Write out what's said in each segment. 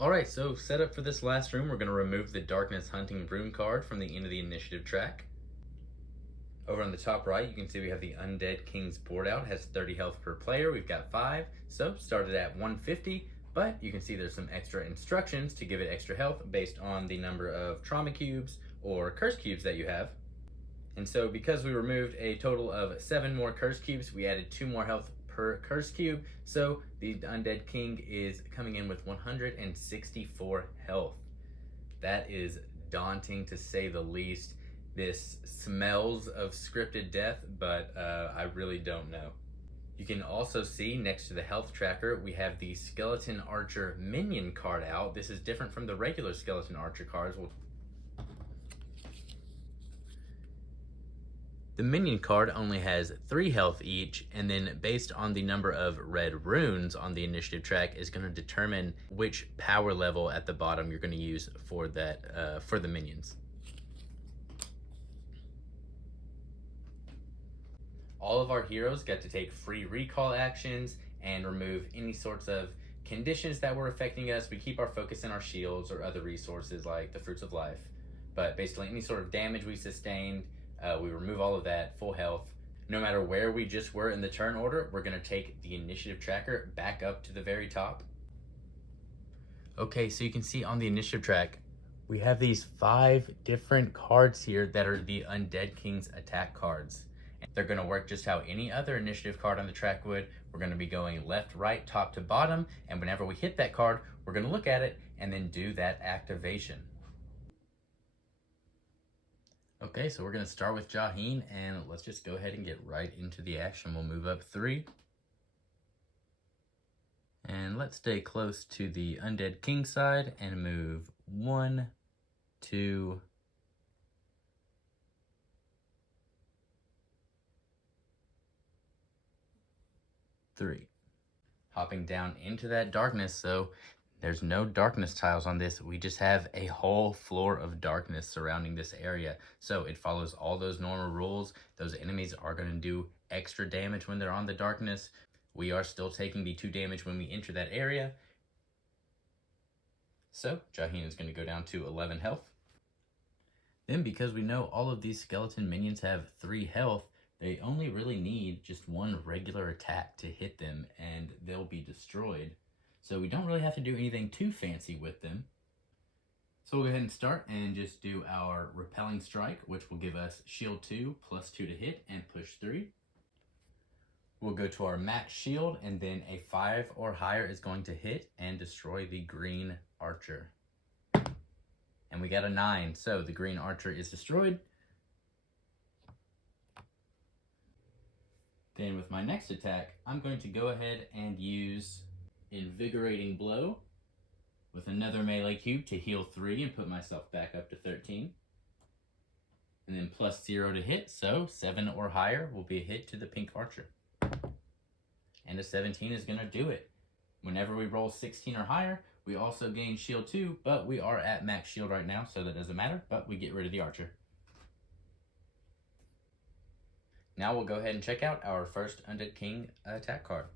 Alright, so set up for this last room, we're going to remove the Darkness Hunting Rune card from the end of the initiative track. Over on the top right, you can see we have the Undead King's board out. It has 30 health per player. We've got 5, so started at 150, but you can see there's some extra instructions to give it extra health based on the number of trauma cubes or curse cubes that you have. And so because we removed a total of 7 more curse cubes, we added 2 more health per curse cube. So the Undead King is coming in with 164 health. That is daunting to say the least. This smells of scripted death, but I really don't know. You can also see next to the health tracker, we have the Skeleton Archer minion card out. This is different from the regular Skeleton Archer cards. The minion card only has 3 health each, and then based on the number of red runes on the initiative track is going to determine which power level at the bottom you're going to use for that for the minions. All of our heroes get to take free recall actions and remove any sorts of conditions that were affecting us. We keep our focus in our shields or other resources like the Fruits of Life, but basically any sort of damage we sustained, we remove all of that, full health. No matter where we just were in the turn order, we're going to take the initiative tracker back up to the very top. Okay, so you can see on the initiative track, we have these 5 different cards here that are the Undead King's attack cards. They're going to work just how any other initiative card on the track would. We're going to be going left, right, top to bottom, and whenever we hit that card, we're going to look at it and then do that activation. Okay, so we're going to start with Jaheen, and let's just go ahead and get right into the action. We'll move up 3. And let's stay close to the Undead King side and move 1, 2, 3. Hopping down into that darkness, so there's no darkness tiles on this. We just have a whole floor of darkness surrounding this area. So it follows all those normal rules. Those enemies are going to do extra damage when they're on the darkness. We are still taking the 2 damage when we enter that area. So Jaheen is going to go down to 11 health. Then because we know all of these skeleton minions have 3 health, they only really need just 1 regular attack to hit them and they'll be destroyed. So we don't really have to do anything too fancy with them. So we'll go ahead and start and just do our repelling strike, which will give us shield 2 plus 2 to hit and push 3. We'll go to our max shield, and then a 5 or higher is going to hit and destroy the green archer. And we got a 9, so the green archer is destroyed. Then with my next attack, I'm going to go ahead and use Invigorating Blow with another melee cube to heal 3 and put myself back up to 13. And then plus 0 to hit, so 7 or higher will be a hit to the pink archer. And a 17 is going to do it. Whenever we roll 16 or higher, we also gain shield 2, but we are at max shield right now, so that doesn't matter, but we get rid of the archer. Now we'll go ahead and check out our first Undead King attack card.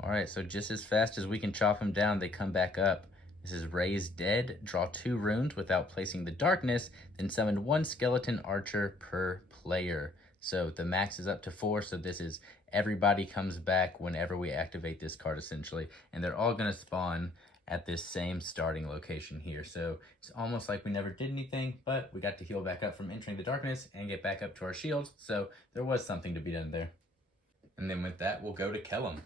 Alright, so just as fast as we can chop them down, they come back up. This is Raise Dead. Draw 2 runes without placing the darkness, then summon 1 skeleton archer per player. So the max is up to 4, so this is everybody comes back whenever we activate this card essentially. And they're all going to spawn at this same starting location here. So it's almost like we never did anything, but we got to heal back up from entering the darkness and get back up to our shields. So there was something to be done there. And then with that, we'll go to Kellam.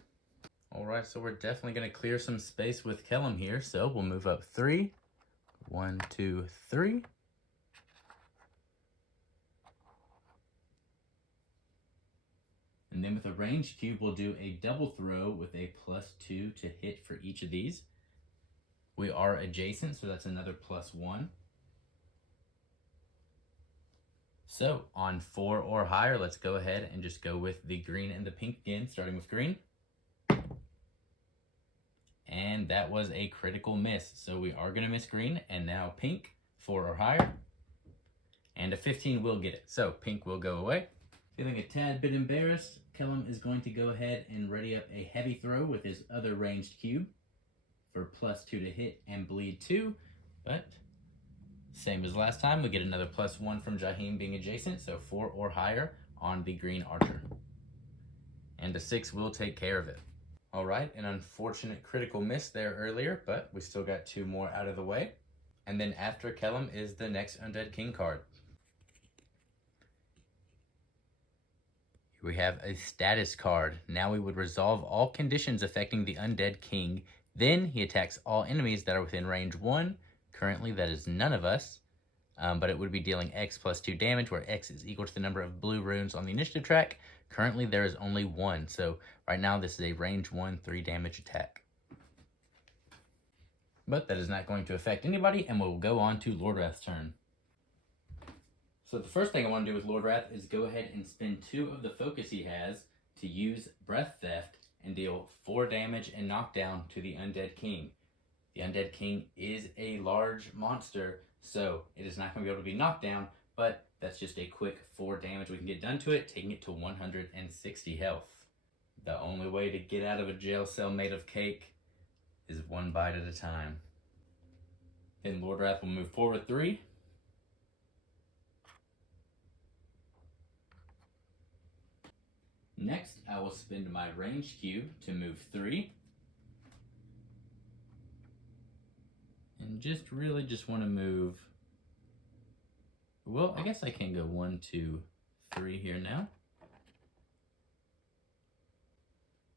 All right, so we're definitely going to clear some space with Kellam here. So we'll move up 3. 1, 2, 3. And then with a ranged cube, we'll do a double throw with a plus 2 to hit for each of these. We are adjacent, so that's another plus 1. So on 4 or higher, let's go ahead and just go with the green and the pink again, starting with green. And that was a critical miss. So we are going to miss green, and now pink, 4 or higher. And a 15 will get it. So pink will go away. Feeling a tad bit embarrassed, Kellam is going to go ahead and ready up a heavy throw with his other ranged cube. for +2 to hit and bleed 2, but same as last time, we get another +1 from Jaheen being adjacent, so 4 or higher on the green archer. And a 6 will take care of it. All right, an unfortunate critical miss there earlier, but we still got 2 more out of the way. And then after Kellam is the next Undead King card. We have a status card. Now we would resolve all conditions affecting the Undead King. Then he attacks all enemies that are within range 1. Currently that is none of us, but it would be dealing X +2 damage, where X is equal to the number of blue runes on the initiative track. Currently there is only 1, so right now this is a range 1 3 damage attack. But that is not going to affect anybody, and we'll go on to Lordwrath's turn. So the first thing I want to do with Lordwrath is go ahead and spend 2 of the focus he has to use Breath Theft and deal 4 damage and knockdown to the Undead King. The Undead King is a large monster, so it is not going to be able to be knocked down, but that's just a quick 4 damage we can get done to it, taking it to 160 health. The only way to get out of a jail cell made of cake is 1 bite at a time. Then Lordwrath will move forward 3. Next, I will spend my range cube to move 3. And just want to move, well, I guess I can go 1, 2, 3 here now.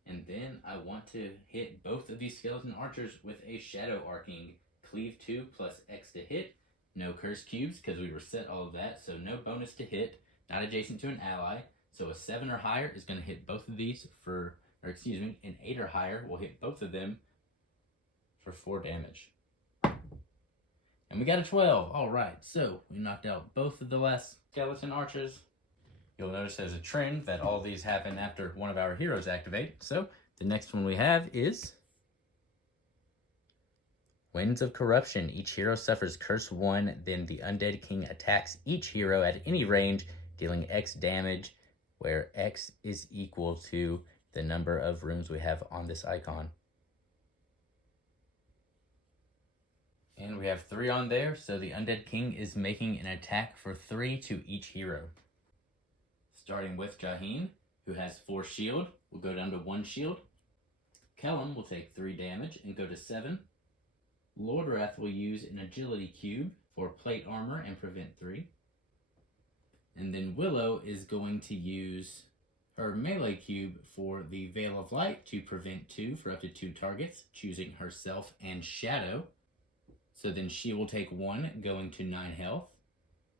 And then I want to hit both of these skeleton archers with a shadow arcing. Cleave 2 plus X to hit. No curse cubes because we reset all of that, so no bonus to hit. Not adjacent to an ally. So a 7 or higher is going to hit both of these for, or excuse me, an 8 or higher will hit both of them for 4 damage. And we got a 12. All right, so we knocked out both of the last skeleton archers. You'll notice there's a trend that all these happen after one of our heroes activate. So the next one we have is Winds of Corruption. Each hero suffers curse 1, then the Undead King attacks each hero at any range, dealing X damage, where X is equal to the number of rooms we have on this icon. And we have 3 on there, so the Undead King is making an attack for 3 to each hero. Starting with Jaheen, who has 4 shield, will go down to 1 shield. Kellam will take 3 damage and go to 7. Lordwrath will use an agility cube for plate armor and prevent 3. And then Willow is going to use her melee cube for the Veil of Light to prevent 2 for up to 2 targets, choosing herself and Shadow. So then she will take 1, going to 9 health.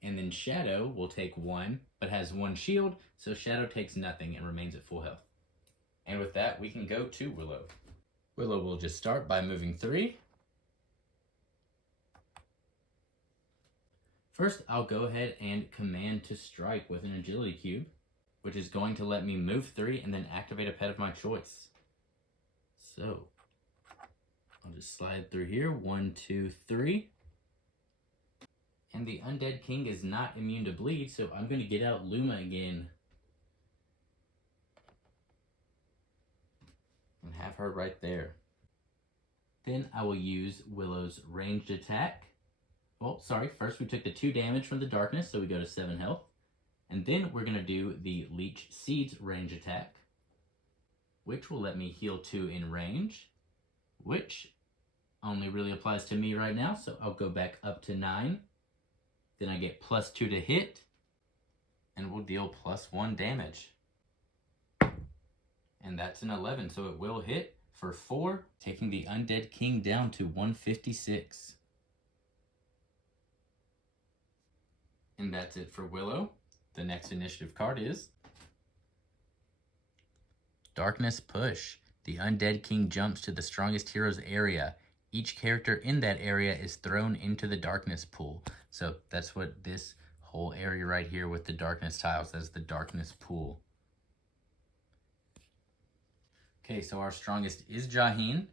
And then Shadow will take 1, but has 1 shield, so Shadow takes nothing and remains at full health. And with that, we can go to Willow. Willow will just start by moving 3. First, I'll go ahead and command to strike with an agility cube, which is going to let me move 3 and then activate a pet of my choice. So, I'll just slide through here, 1, 2, 3. And the Undead King is not immune to bleed, so I'm going to get out Luma again. And have her right there. Then I will use Willow's ranged attack. Well, sorry, first we took the 2 damage from the darkness, so we go to 7 health. And then we're going to do the Leech Seeds range attack, which will let me heal 2 in range, which only really applies to me right now, so I'll go back up to 9. Then I get +2 to hit, and we'll deal +1 damage. And that's an 11, so it will hit for 4, taking the Undead King down to 156. And that's it for Willow. The next initiative card is Darkness Push. The Undead King jumps to the strongest hero's area. Each character in that area is thrown into the darkness pool. So that's what this whole area right here with the darkness tiles, that's the darkness pool. Okay, so our strongest is Jaheen.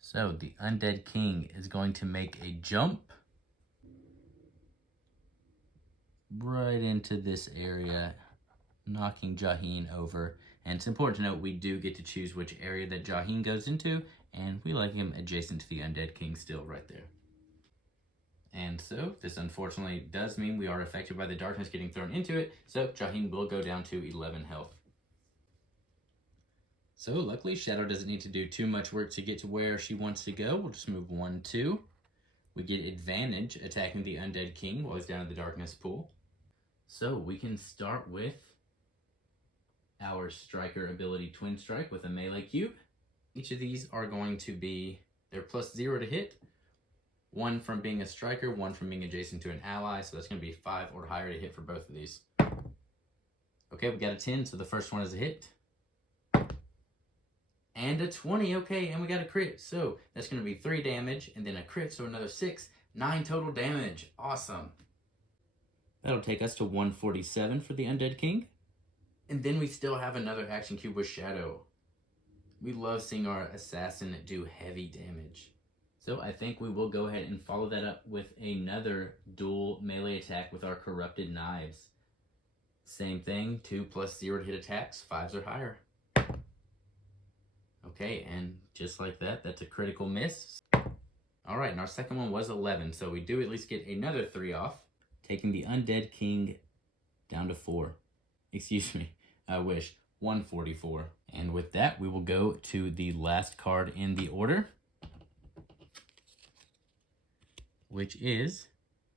So the Undead King is going to make a jump right into this area, knocking Jaheen over. And it's important to note we do get to choose which area that Jaheen goes into, and we like him adjacent to the Undead King still right there. And so this unfortunately does mean we are affected by the darkness getting thrown into it, so Jaheen will go down to 11 health. So luckily Shadow doesn't need to do too much work to get to where she wants to go. We'll just move 1, 2. We get advantage attacking the Undead King while he's down in the darkness pool. So we can start with our striker ability Twin Strike with a melee cube. Each of these are going to be, they're +0 to hit. 1 from being a striker, 1 from being adjacent to an ally, so that's going to be 5 or higher to hit for both of these. Okay, we got a 10, so the first one is a hit. And a 20, okay, and we got a crit, so that's going to be 3 damage, and then a crit, so another 6, 9 total damage. Awesome. That'll take us to 147 for the Undead King. And then we still have another action cube with Shadow. We love seeing our assassin do heavy damage. So I think we will go ahead and follow that up with another dual melee attack with our Corrupted Knives. Same thing, 2 + 0 to hit attacks, 5s or higher. Okay, and just like that, that's a critical miss. Alright, and our second one was 11, so we do at least get another 3 off, taking the Undead King down to 4. Excuse me, I wish, 144. And with that, we will go to the last card in the order, which is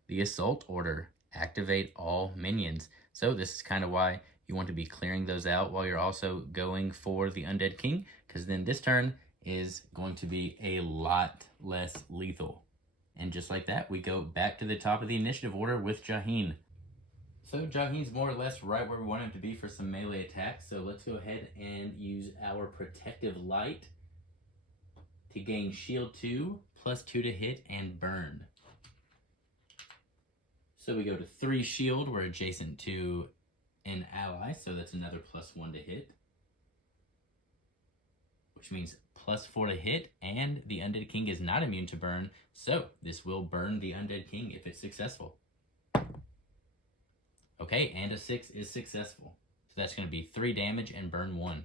the Assault Order. Activate all minions. So this is kind of why you want to be clearing those out while you're also going for the Undead King, because then this turn is going to be a lot less lethal. And just like that, we go back to the top of the initiative order with Jaheen. So Jaheen's more or less right where we want him to be for some melee attacks, so let's go ahead and use our Protective Light to gain Shield 2, +2 to hit, and burn. So we go to 3 shield, we're adjacent to an ally, so that's another +1 to hit. Which means +4 to hit, and the Undead King is not immune to burn, so this will burn the Undead King if it's successful. Okay, and a 6 is successful. So that's going to be 3 damage and burn 1.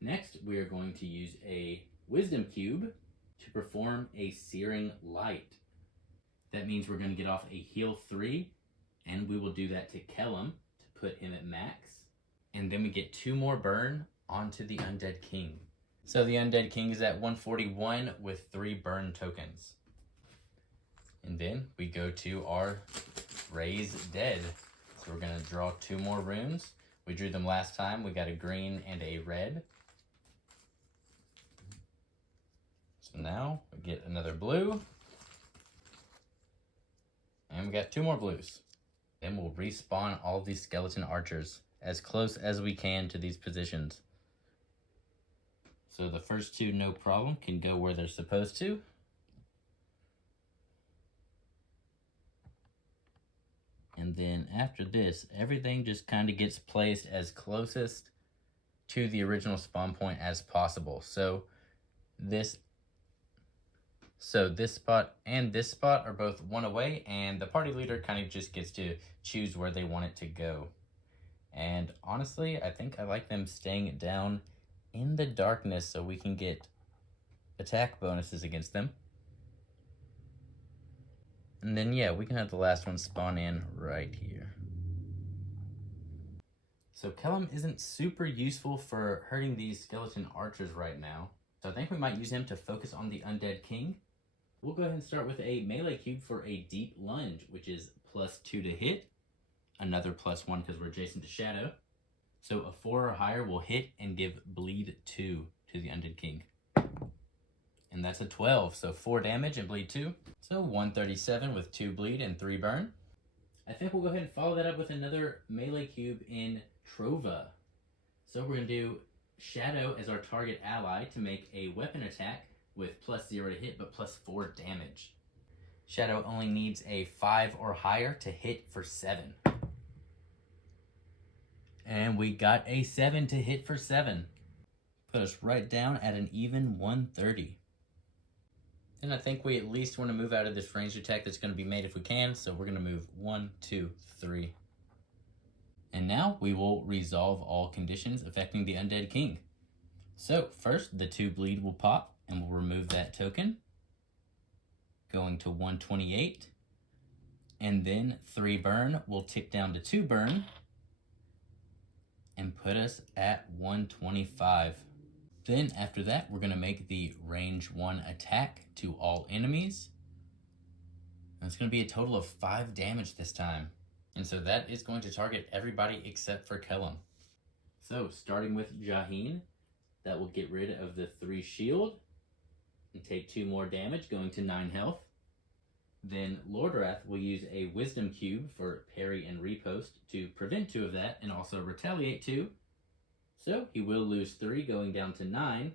Next, we are going to use a Wisdom Cube to perform a Searing Light. That means we're going to get off a heal 3, and we will do that to Kellam to put him at max. And then we get 2 more burn onto the Undead King. So the Undead King is at 141 with 3 burn tokens. And then we go to our Raise Dead. So we're going to draw 2 more runes. We drew them last time. We got a green and a red. So now we get another blue. And we got 2 more blues. Then we'll respawn all these skeleton archers as close as we can to these positions. So the first 2, no problem, can go where they're supposed to. And then after this, everything just kind of gets placed as closest to the original spawn point as possible. So this spot and this spot are both 1 away, and the party leader kind of just gets to choose where they want it to go. And honestly, I think I like them staying down in the darkness so we can get attack bonuses against them. And then yeah, we can have the last one spawn in right here. So Kellam isn't super useful for hurting these skeleton archers right now. So I think we might use him to focus on the Undead King. We'll go ahead and start with a melee cube for a Deep Lunge, which is +2 to hit. Another +1 because we're adjacent to Shadow. So a 4 or higher will hit and give bleed 2 to the Undead King. And that's a 12, so 4 damage and bleed 2. So 137 with 2 bleed and 3 burn. I think we'll go ahead and follow that up with another melee cube in Trova. So we're going to do Shadow as our target ally to make a weapon attack with +0 to hit but +4 damage. Shadow only needs a 5 or higher to hit for 7. And we got a 7 to hit for 7. Put us right down at an even 130. And I think we at least want to move out of this ranged attack that's going to be made if we can. So we're going to move 1, 2, 3. And now we will resolve all conditions affecting the Undead King. So first, the 2 bleed will pop, and we'll remove that token, going to 128. And then 3 burn will tick down to 2 burn and put us at 125. Then after that, we're going to make the range 1 attack to all enemies. And it's going to be a total of 5 damage this time. And so that is going to target everybody except for Kellam. So starting with Jaheen, that will get rid of the 3 shield and take 2 more damage, going to 9 health. Then Lordwrath will use a Wisdom Cube for parry and riposte to prevent 2 of that and also retaliate 2. So he will lose 3, going down to 9.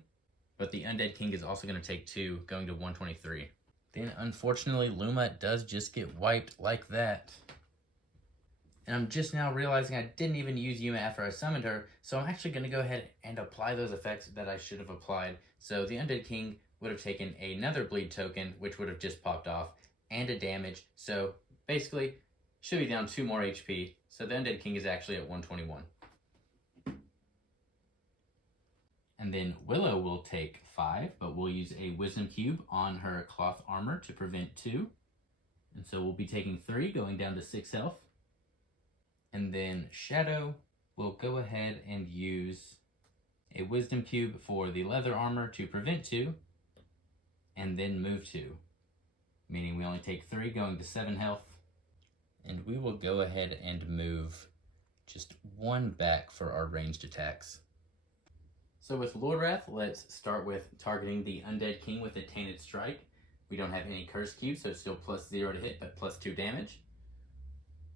But the Undead King is also going to take 2, going to 123. Then unfortunately, Luma does just get wiped like that. And I'm just now realizing I didn't even use Yuma after I summoned her, so I'm actually going to go ahead and apply those effects that I should have applied. So the Undead King would have taken another bleed token, which would have just popped off, and a damage, so basically should be down 2 more HP. So the Undead King is actually at 121. And then Willow will take 5, but we'll use a Wisdom Cube on her cloth armor to prevent 2. And so we'll be taking 3, going down to 6 health. And then Shadow will go ahead and use a Wisdom Cube for the leather armor to prevent 2, and then move 2. Meaning we only take 3, going to 7 health. And we will go ahead and move just 1 back for our ranged attacks. So with Lordwrath, let's start with targeting the Undead King with a Tainted Strike. We don't have any curse cubes, so it's still +0 to hit, but +2 damage.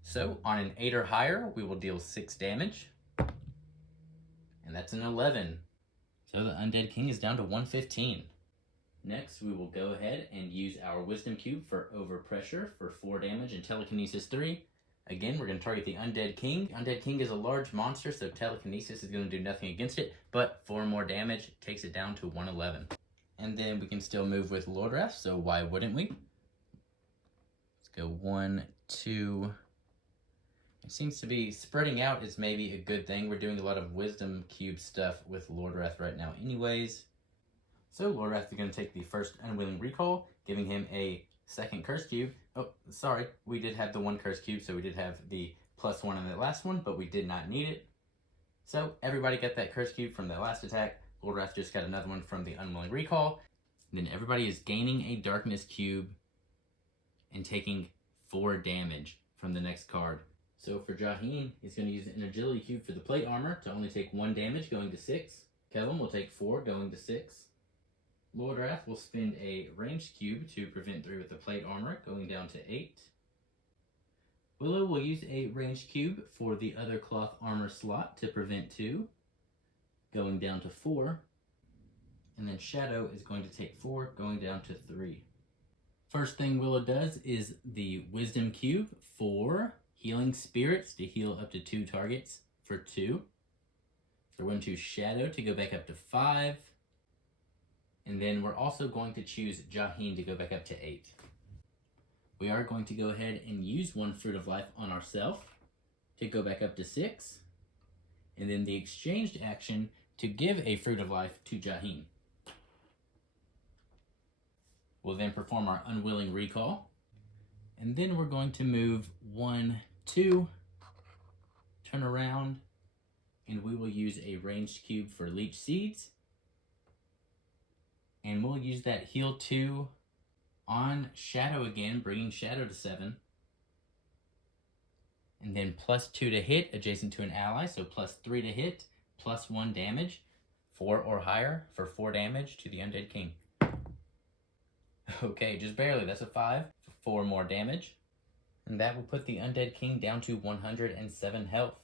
So on an 8 or higher, we will deal 6 damage. And that's an 11. So the Undead King is down to 115. Next, we will go ahead and use our Wisdom Cube for Overpressure for 4 damage and Telekinesis 3. Again, we're going to target the Undead King. Undead King is a large monster, so Telekinesis is going to do nothing against it, but 4 more damage takes it down to 111. And then we can still move with Lordwrath, so why wouldn't we? Let's go 1, 2... It seems to be spreading out is maybe a good thing. We're doing a lot of Wisdom Cube stuff with Lordwrath right now anyways. So Lordwrath is going to take the first Unwilling Recall, giving him a second Curse Cube. Oh, sorry, we did have the 1 Curse Cube, so we did have the +1 on that last one, but we did not need it. So everybody got that Curse Cube from the last attack. Lordwrath just got another one from the Unwilling Recall. And then everybody is gaining a Darkness Cube and taking 4 damage from the next card. So for Jaheen, he's going to use an Agility Cube for the Plate Armor to only take 1 damage, going to 6. Kellam will take 4, going to 6. Lordwrath will spend a Ranged Cube to prevent 3 with the Plate Armor, going down to 8. Willow will use a Ranged Cube for the other Cloth Armor slot to prevent 2, going down to 4. And then Shadow is going to take 4, going down to 3. First thing Willow does is the Wisdom Cube for Healing Spirits to heal up to 2 targets for 2. So we're going to Shadow to go back up to 5. And then we're also going to choose Jaheen to go back up to 8. We are going to go ahead and use 1 Fruit of Life on ourselves to go back up to 6. And then the exchanged action to give a Fruit of Life to Jaheen. We'll then perform our Unwilling Recall. And then we're going to move 1, 2, turn around, and we will use a Ranged Cube for Leech Seeds. And we'll use that Heal 2 on Shadow again, bringing Shadow to 7. And then +2 to hit, adjacent to an ally, so +3 to hit, +1 damage, 4 or higher for 4 damage to the Undead King. Okay, just barely, that's a 5, for 4 more damage. And that will put the Undead King down to 107 health.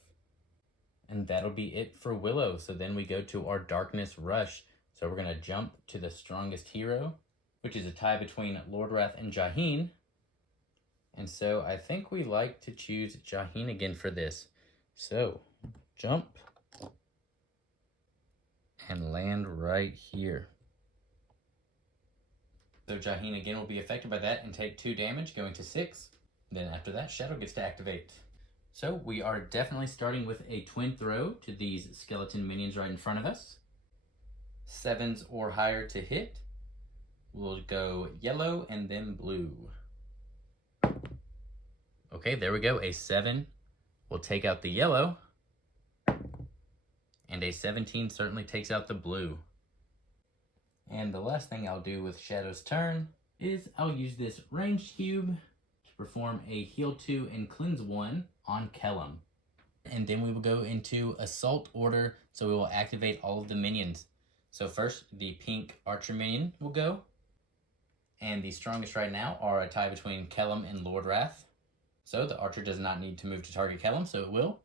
And that'll be it for Willow. So then we go to our Darkness Rush. So we're going to jump to the strongest hero, which is a tie between Lordwrath and Jaheen. And so I think we like to choose Jaheen again for this. So jump and land right here. So Jaheen again will be affected by that and take 2 damage, going to 6. Then after that, Shadow gets to activate. So we are definitely starting with a twin throw to these skeleton minions right in front of us. 7s or higher to hit. We'll go yellow and then blue. Okay, there we go. A 7 will take out the yellow. And a 17 certainly takes out the blue. And the last thing I'll do with Shadow's turn is I'll use this ranged cube to perform a heal 2 and cleanse 1 on Kellam. And then we will go into assault order, so we will activate all of the minions. So first, the pink archer minion will go. And the strongest right now are a tie between Kellam and Lordwrath. So the archer does not need to move to target Kellam, so it will.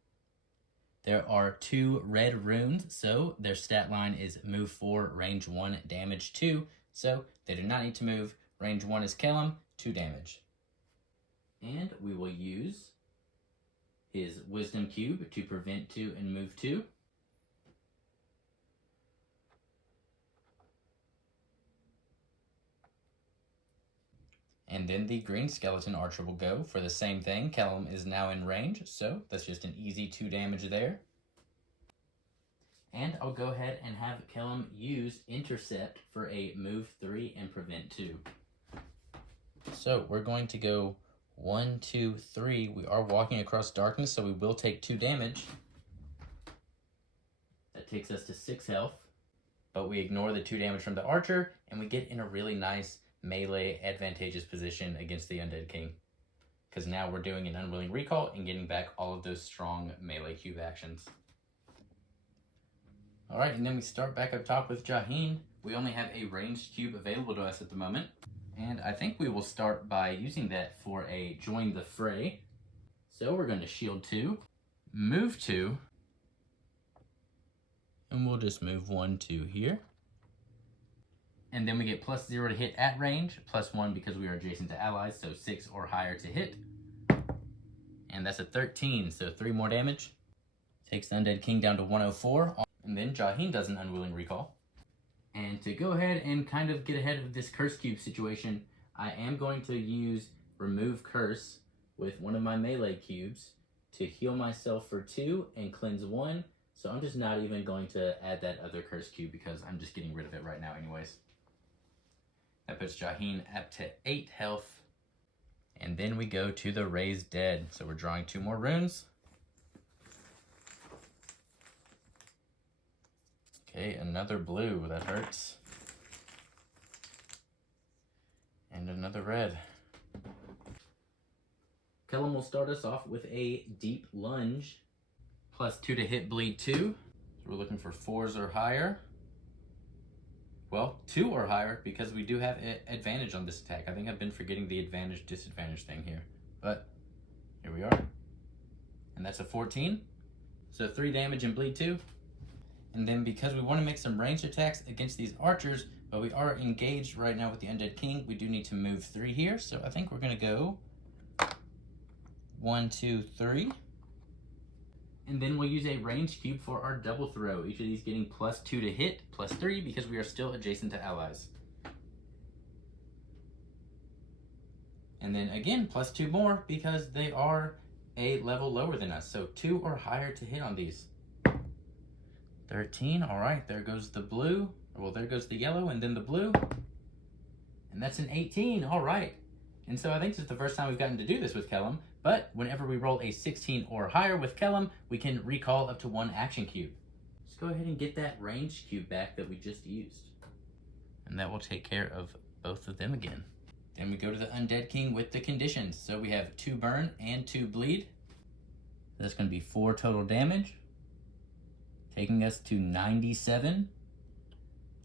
There are 2 red runes, so their stat line is move 4, range 1, damage 2. So they do not need to move. Range 1 is Kellam, 2 damage. And we will use his wisdom cube to prevent 2 and move 2. And then the green skeleton archer will go for the same thing. Kellam is now in range, so that's just an easy 2 damage there. And I'll go ahead and have Kellam use intercept for a move 3 and prevent 2. So we're going to go 1, 2, 3. We are walking across darkness, so we will take 2 damage. That takes us to 6 health. But we ignore the 2 damage from the archer, and we get in a really nice melee advantageous position against the Undead King, because now we're doing an unwilling recall and getting back all of those strong melee cube actions. Alright, and then we start back up top with Jaheen. We only have a ranged cube available to us at the moment, and I think we will start by using that for a join the fray. So we're going to shield 2, move 2, and we'll just move 1, 2 here. And then we get +0 to hit at range, +1 because we are adjacent to allies, so 6 or higher to hit. And that's a 13, so 3 more damage. Takes the Undead King down to 104. And then Jaheen does an unwilling recall. And to go ahead and kind of get ahead of this curse cube situation, I am going to use remove curse with one of my melee cubes to heal myself for 2 and cleanse 1. So I'm just not even going to add that other curse cube because I'm just getting rid of it right now anyways. That puts Jaheen up to 8 health. And then we go to the Raised Dead. So we're drawing 2 more runes. Okay, another blue. That hurts. And another red. Kellam will start us off with a deep lunge. +2 to hit, bleed 2. So we're looking for 4s or higher. Well, 2 or higher, because we do have advantage on this attack. I think I've been forgetting the advantage-disadvantage thing here. But here we are. And that's a 14. So 3 damage and bleed 2. And then because we want to make some ranged attacks against these archers, but we are engaged right now with the Undead King, we do need to move 3 here. So I think we're going to go 1, 2, 3. And then we'll use a range cube for our double throw. Each of these getting +2 to hit, +3 because we are still adjacent to allies. And then again, +2 more because they are a level lower than us. So 2 or higher to hit on these. 13, all right, there goes the blue. Well, there goes the yellow and then the blue. And that's an 18, all right. And so I think this is the first time we've gotten to do this with Kellam, but whenever we roll a 16 or higher with Kellam, we can recall up to 1 action cube. Let's go ahead and get that range cube back that we just used. And that will take care of both of them again. Then we go to the Undead King with the conditions. So we have 2 burn and 2 bleed. That's going to be 4 total damage, taking us to 97.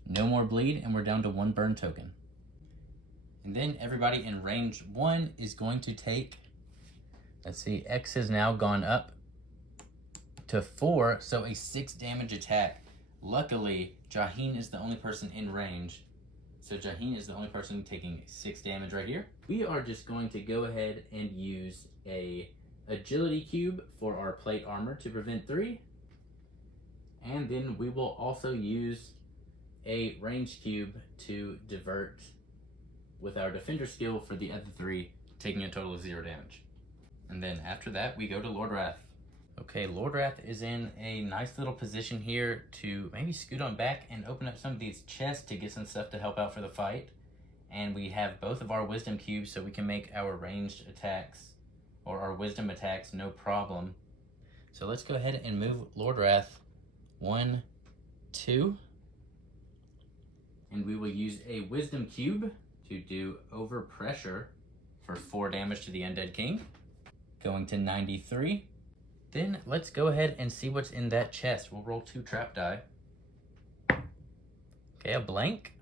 No more bleed, and we're down to 1 burn token. And then everybody in range 1 is going to take, let's see, X has now gone up to 4, so a 6 damage attack. Luckily, Jaheen is the only person in range. So Jaheen is the only person taking 6 damage right here. We are just going to go ahead and use a agility cube for our plate armor to prevent 3. And then we will also use a range cube to divert with our defender skill for the other 3, taking a total of 0 damage. And then after that, we go to Lordwrath. Okay, Lordwrath is in a nice little position here to maybe scoot on back and open up some of these chests to get some stuff to help out for the fight. And we have both of our wisdom cubes so we can make our ranged attacks or our wisdom attacks no problem. So let's go ahead and move Lordwrath 1, 2. And we will use a wisdom cube to do overpressure for 4 damage to the Undead King. Going to 93. Then let's go ahead and see what's in that chest. We'll roll 2 trap die. Okay, a blank.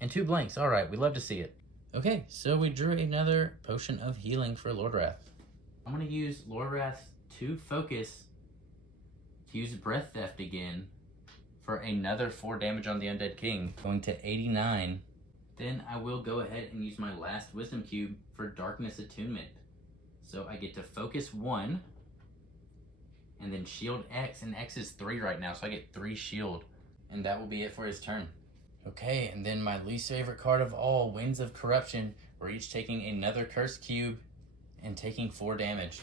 And 2 blanks. All right, we love to see it. Okay, so we drew another potion of healing for Lordwrath. I'm going to use Lordwrath's 2 focus to use Breath Theft again for another 4 damage on the Undead King. Going to 89. Then I will go ahead and use my last wisdom cube for Darkness Attunement. So I get to focus 1, and then shield X, and X is 3 right now, so I get 3 shield, and that will be it for his turn. Okay, and then my least favorite card of all, Winds of Corruption. We're each taking another curse cube and taking 4 damage.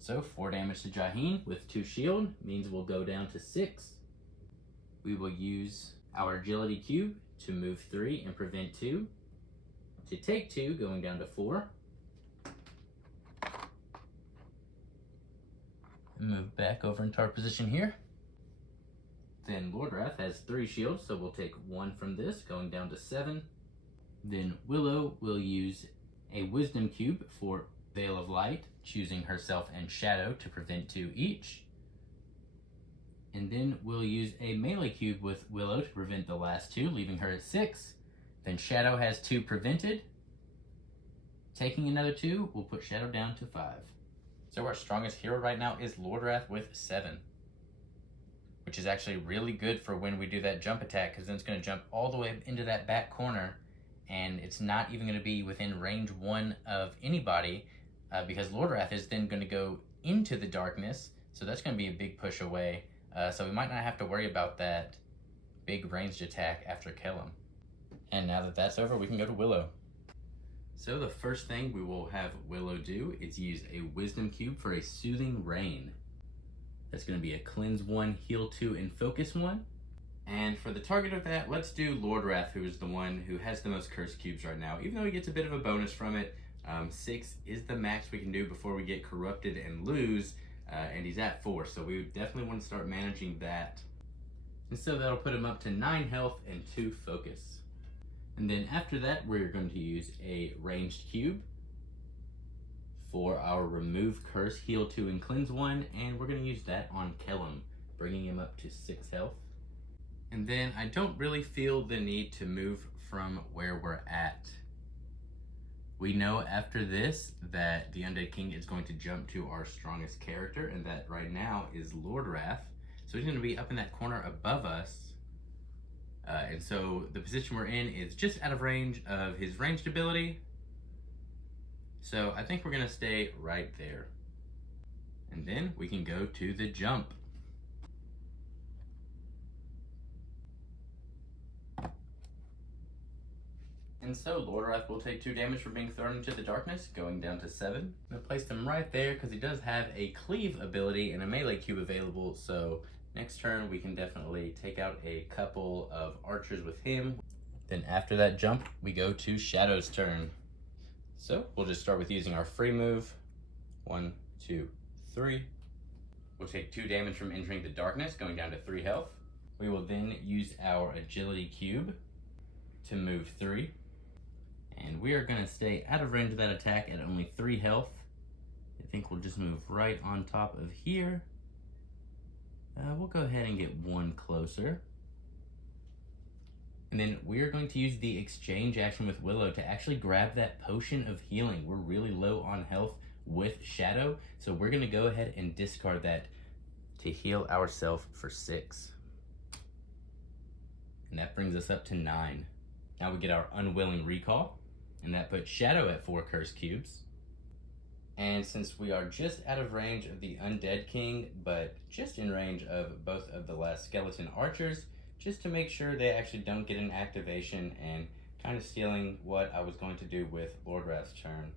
So 4 damage to Jaheen with 2 shield means we'll go down to 6. We will use our agility cube to move 3 and prevent 2. To take 2, going down to 4. Move back over into our position here. Then Lordwrath has 3 shields, so we'll take 1 from this, going down to 7. Then Willow will use a wisdom cube for Veil of Light, choosing herself and Shadow to prevent 2 each. And then we'll use a melee cube with Willow to prevent the last 2, leaving her at 6. Then Shadow has 2 prevented. Taking another 2, we'll put Shadow down to 5. So our strongest hero right now is Lordwrath with 7. Which is actually really good for when we do that jump attack, because then it's going to jump all the way into that back corner, and it's not even going to be within range 1 of anybody, because Lordwrath is then going to go into the darkness, so that's going to be a big push away. So we might not have to worry about that big ranged attack after Kellam. And now that that's over, we can go to Willow. So the first thing we will have Willow do is use a wisdom cube for a soothing rain. That's going to be a cleanse 1, heal 2, and focus 1. And for the target of that, let's do Lordwrath, who is the one who has the most curse cubes right now. Even though he gets a bit of a bonus from it, 6 is the max we can do before we get corrupted and lose, and he's at 4, so we definitely want to start managing that. And so that'll put him up to 9 health and 2 focus. And then after that, we're going to use a ranged cube for our remove curse, heal 2, and cleanse 1, and we're going to use that on Kellam, bringing him up to 6 health. And then I don't really feel the need to move from where we're at. We know after this that the Undead King is going to jump to our strongest character, and that right now is Lordwrath. So he's going to be up in that corner above us. And so the position we're in is just out of range of his ranged ability. So I think we're going to stay right there. And then we can go to the jump. And so Lordwrath will take 2 damage for being thrown into the darkness, going down to 7. I'm going to place him right there because he does have a cleave ability and a melee cube available. So next turn we can definitely take out a couple of archers with him. Then after that jump, we go to Shadow's turn. So we'll just start with using our free move. 1, 2, 3. We'll take 2 damage from entering the darkness, going down to 3 health. We will then use our agility cube to move 3. And we are going to stay out of range of that attack at only 3 health. I think we'll just move right on top of here. We'll go ahead and get 1 closer. And then we are going to use the exchange action with Willow to actually grab that potion of healing. We're really low on health with Shadow, so we're going to go ahead and discard that to heal ourselves for 6. And that brings us up to 9. Now we get our Unwilling Recall, and that puts Shadow at 4 curse cubes. And since we are just out of range of the Undead King, but just in range of both of the last skeleton archers, just to make sure they actually don't get an activation and kind of stealing what I was going to do with Lordwrath's turn.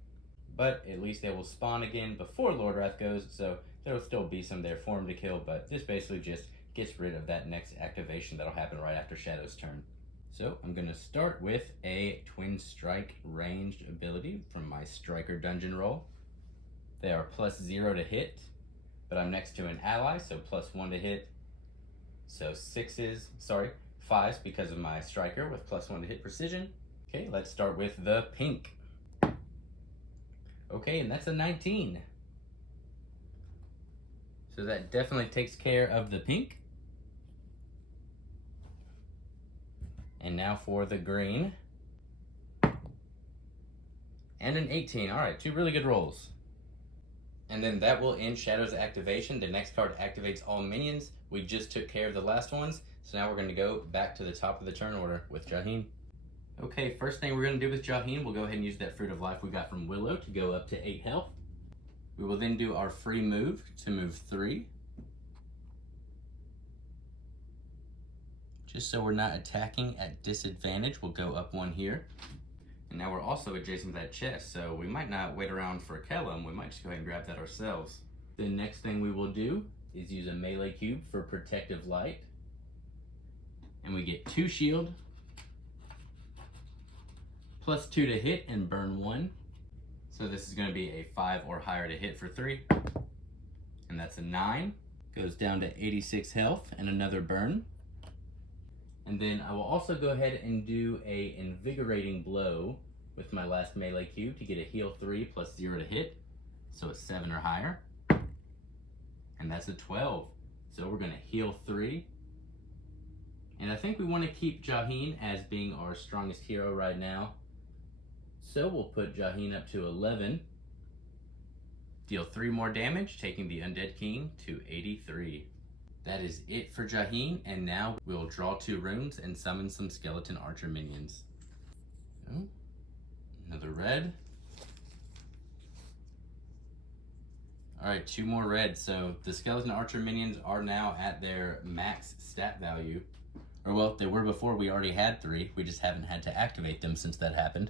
but at least they will spawn again before Lordwrath goes, so there will still be some there for him to kill, but this basically just gets rid of that next activation that'll happen right after Shadow's turn. So I'm going to start with a Twin Strike ranged ability from my Striker dungeon roll. They are +0 to hit, but I'm next to an ally, so +1 to hit. So 5s because of my Striker with +1 to hit precision. Okay, let's start with the pink. Okay, and that's a 19. So that definitely takes care of the pink. And now for the green. And an 18. All right, 2 really good rolls. And then that will end Shadow's activation. The next card activates all minions. We just took care of the last ones. So now we're going to go back to the top of the turn order with Jaheen. Okay, first thing we're going to do with Jaheen, we'll go ahead and use that Fruit of Life we got from Willow to go up to 8 health. We will then do our free move to move 3. Just so we're not attacking at disadvantage, we'll go up 1 here. And now we're also adjacent to that chest, so we might not wait around for Kellam, we might just go ahead and grab that ourselves. The next thing we will do is use a melee cube for Protective Light. And we get 2 shield, +2 to hit and burn 1. So this is going to be a 5 or higher to hit for 3. And that's a 9. Goes down to 86 health and another burn. And then I will also go ahead and do a Invigorating Blow with my last melee cube to get a heal 3 +0 to hit. So it's 7 or higher. And that's a 12. So we're going to heal 3. And I think we want to keep Jaheen as being our strongest hero right now. So we'll put Jaheen up to 11. Deal 3 more damage, taking the Undead King to 83. That is it for Jaheen, and now we'll draw 2 runes and summon some Skeleton Archer minions. Oh, another red. Alright, 2 more red. So the Skeleton Archer minions are now at their max stat value. Or well, they were before, we already had 3. We just haven't had to activate them since that happened.